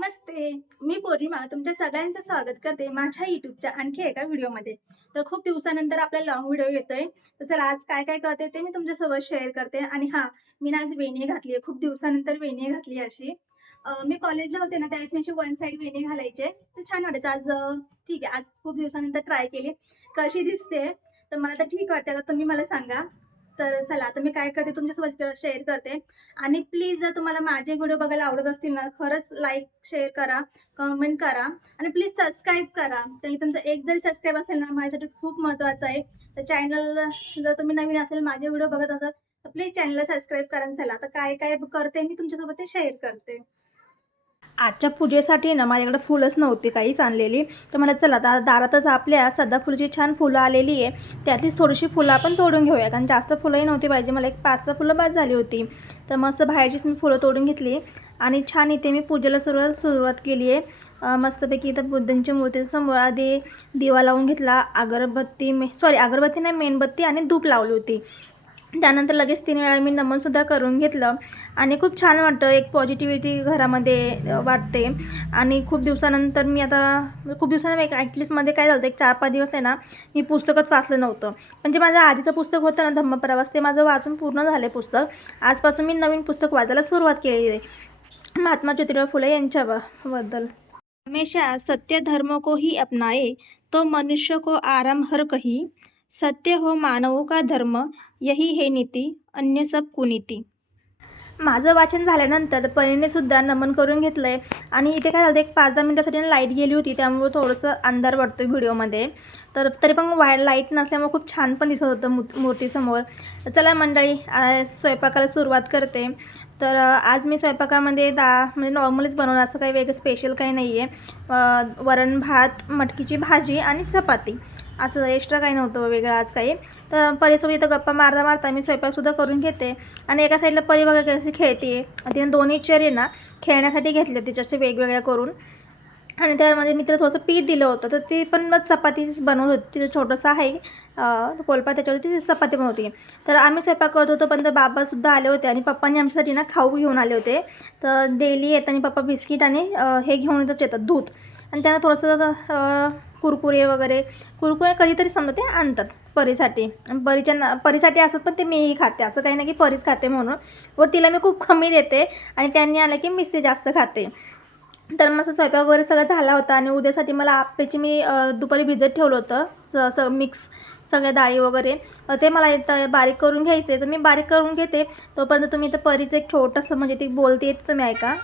नमस्ते. मी पौर्णिमा तुमच्या सगळ्यांचं स्वागत करते माझ्या यूट्यूबच्या आणखी एका व्हिडिओमध्ये. तर खूप दिवसानंतर आपला लॉंग व्हिडिओ येतोय. तर चला आज काय काय करते ते मी तुमच्यासोबत शेअर करते. आणि हां, मी ना आज वेणी घातली आहे. खूप दिवसानंतर वेणी घातली अशी. मी कॉलेजला होते ना त्यावेळेस मी अशी वन साईड वेणी घालायचे. तर छान वाटायचं. आज ठीक आहे, आज खूप दिवसानंतर ट्राय केली. कशी दिसते? तर मला तर ठीक वाटते. आता तुम्ही मला सांगा. तर चला आता मी काय करते तुमच्यासोबत शेअर करते. आणि प्लीज जर तुम्हाला माझे व्हिडिओ बघायला आवडत असतील ना, खरंच लाईक, शेअर करा, कमेंट करा आणि प्लीज सबस्क्राईब करा. कारण तुमचा एक जरी सबस्क्राईब असेल ना, माझ्यासाठी खूप महत्त्वाचं आहे. तर चॅनल जर तुम्ही नवीन असेल, माझे व्हिडिओ बघत असाल, तर प्लीज चॅनलला सबस्क्राईब करा. चला आता काय काय करते मी तुमच्यासोबत ते शेअर करते. आजच्या पूजेसाठी ना माझ्याकडे फुलंच नव्हती काहीच आणलेली. तर मला चला आता दारातच आपल्या सदाफुलीची छान फुलं आलेली आहे, त्यातलीच थोडीशी फुलं आपण तोडून घेऊया. कारण जास्त फुलंही नव्हती पाहिजे, मला एक 5-6 फुलं बाद झाली होती. तर मस्त बाहेरचीच मी फुलं तोडून घेतली आणि छान इथे मी पूजेला सुरुवात केली आहे. मस्तपैकी इथं बुद्धांच्या मूर्तीसमोर आधी दिवा लावून घेतला. अगरबत्ती नाही, मेणबत्ती आणि धूप लावली होती. त्यानंतर लगेच 3 वेळा मी नमनसुद्धा करून घेतलं आणि खूप छान वाटतं. एक पॉझिटिव्हिटी घरामध्ये वाटते. आणि खूप दिवसानंतर एक ॲटलिस्टमध्ये काय झालं, एक 4-5 दिवस आहे ना, मी पुस्तकच वाचलं नव्हतं. म्हणजे माझं आधीचं पुस्तक होतं ना, धम्मप्रवास, ते माझं वाचून पूर्ण झालं आहे पुस्तक. आजपासून मी नवीन पुस्तक वाचायला सुरुवात केली आहे, महात्मा ज्योतिराव फुले यांच्याबद्दल. हमेशा सत्य धर्म को ही अपनाए तो मनुष्य को आराम हर कहीं. सत्य हो मानवों का धर्म, यही है नीति, अन्य सब कुनीति. माझं वाचन झाल्यानंतर परीने सुद्धा नमन करून घेतलं आहे. आणि इथे काय झालं, एक 5-10 मिनिटासाठी लाईट गेली होती, त्यामुळे थोडंसं अंधार वाटतो व्हिडिओमध्ये. तर तरी पण लाईट नसल्यामुळे खूप छान पण दिसत होतं मूर्तीसमोर. चला मंडळी, स्वयंपाकाला सुरुवात करते. तर आज मी स्वयंपाकामध्ये म्हणजे नॉर्मलीच बनवणार, असं काही वेगळं स्पेशल काही नाही आहे. वरण भात, मटकीची भाजी आणि चपाती, असं एक्स्ट्रा काही नव्हतं वेगळं आज काही. तर परीसोबत इथं गप्पा मारता मी स्वयंपाकसुद्धा करून घेते. आणि एका साईडला परी बघा कशी खेळते. तिने दोन्ही चेअर आहे ना खेळण्यासाठी घेतले तिच्याशी वेगवेगळ्या करून. आणि त्यामध्ये मी तिला थोडंसं पीठ दिलं होतं, तर ती पण मग चपातीच बनवत होती. तिचं छोटंसं आहे कोलपा, त्याच्यावरती ती चपाती बनवते. तर आम्ही स्वयंपाक करत होतो, पण तर बाबासुद्धा आले होते आणि पप्पांनी आमच्यासाठी ना खाऊ घेऊन आले होते. तर डेली येताना पप्पा बिस्किट आणि हे घेऊन येतात दूध. आणि त्यांना थोडंसं कुरकुरे वगैरे, कुरकुरे कधीतरी समजा ते आणतात परीसाठी. परीसाठी असत, पण ते मीही खाते, असं काही नाही की परीच खाते म्हणून. व तिला मी खूप कमी देते आणि त्यांनी आलं की मीच ते जास्त खाते. तर मस्त स्वयंपाक वगैरे सगळं झाला होता. आणि उद्यासाठी मला आप्पेची मी दुपारी भिजत ठेवलं होतं, मिक्स सगळ्या डाळी वगैरे. ते मला इथं बारीक करून घ्यायचे, तर मी बारीक करून घेते. तोपर्यंत तुम्ही इथं परीचं एक छोटंसं, म्हणजे ती बोलते, तुम्ही ऐका.